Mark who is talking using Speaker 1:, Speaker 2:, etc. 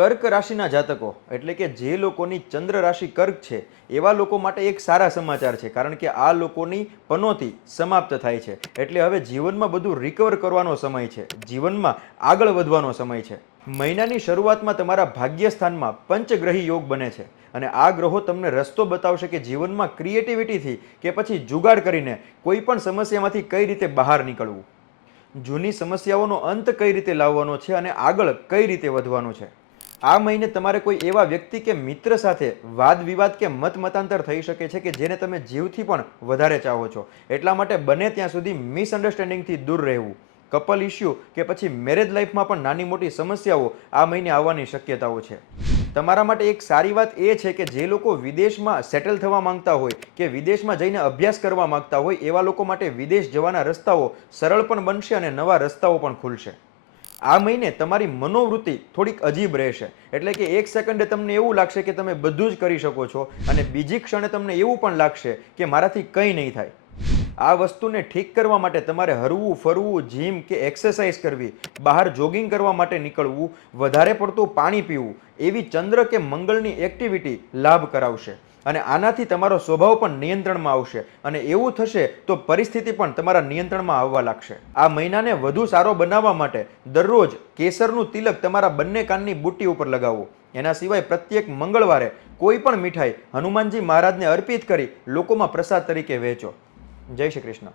Speaker 1: કર્ક રાશિના જાતકો, એટલે કે જે લોકોની ચંદ્ર રાશિ કર્ક છે, એવા લોકો માટે એક સારા સમાચાર છે, કારણ કે આ લોકોની પનોતી સમાપ્ત થાય છે. એટલે હવે જીવનમાં બધું રિકવર કરવાનો સમય છે. જીવનમાં આગળ વધવાનો સમય છે. મહિનાની શરૂઆતમાં તમારા ભાગ્યસ્થાનમાં પંચગ્રહી યોગ બને છે. અને આ ગ્રહો તમને રસ્તો બતાવશે કે જીવનમાં ક્રિએટિવિટીથી કે પછી જુગાડ કરીને કોઈ પણ સમસ્યામાંથી કઈ રીતે બહાર નીકળવું. જૂની સમસ્યાઓનો અંત કઈ રીતે લાવવાનો છે અને આગળ કઈ રીતે વધવાનું છે. આ મહિને તમારે કોઈ એવા વ્યક્તિ કે મિત્ર સાથે વાદ વિવાદ કે મત મતાંતર થઈ શકે છે કે જેને તમે જીવથી પણ વધારે ચાહો છો? એટલા માટે બને ત્યાં સુધી મિસઅન્ડરસ્ટેન્ડિંગથી દૂર રહેવું. કપલ ઇશ્યુ કે પછી મેરેજ લાઈફમાં પણ નાની મોટી સમસ્યાઓ આ મહિને આવવાની શક્યતાઓ છે. તમારા માટે એક સારી વાત એ છે કે જે લોકો વિદેશમાં સેટલ થવા માંગતા હોય કે વિદેશમાં જઈને અભ્યાસ કરવા માંગતા હોય એવા લોકો માટે વિદેશ જવાના રસ્તાઓ સરળ પણ બનશે અને નવા રસ્તાઓ પણ ખુલશે. આ મહિને તમારી મનોવૃત્તિ થોડીક અજીબ રહેશે. એટલે કે એક સેકન્ડે તમને એવું લાગશે કે તમે બધું જ કરી શકો છો અને બીજી ક્ષણે તમને એવું પણ લાગશે કે મારાથી કંઈ નહીં થાય. આ વસ્તુને ઠીક કરવા માટે તમારે હરવું, ફરવું જીમ કે એક્સરસાઇઝ કરવી, બહાર જોગિંગ કરવા માટે નીકળવું, વધારે પડતું પાણી પીવું, એવી ચંદ્ર કે મંગળની એક્ટિવિટી લાભ કરાવશે. અને આનાથી તમારો સ્વભાવ પણ નિયંત્રણમાં આવશે અને એવું થશે તો પરિસ્થિતિ પણ તમારા નિયંત્રણમાં આવવા લાગશે. આ મહિનાને વધુ સારો બનાવવા માટે દરરોજ કેસરનું તિલક તમારા બંને કાનની બુટ્ટી ઉપર લગાવો. એના સિવાય પ્રત્યેક મંગળવારે કોઈ પણ મીઠાઈ હનુમાનજી મહારાજને અર્પિત કરી લોકોમાં પ્રસાદ તરીકે વહેંચો. જય શ્રી કૃષ્ણ.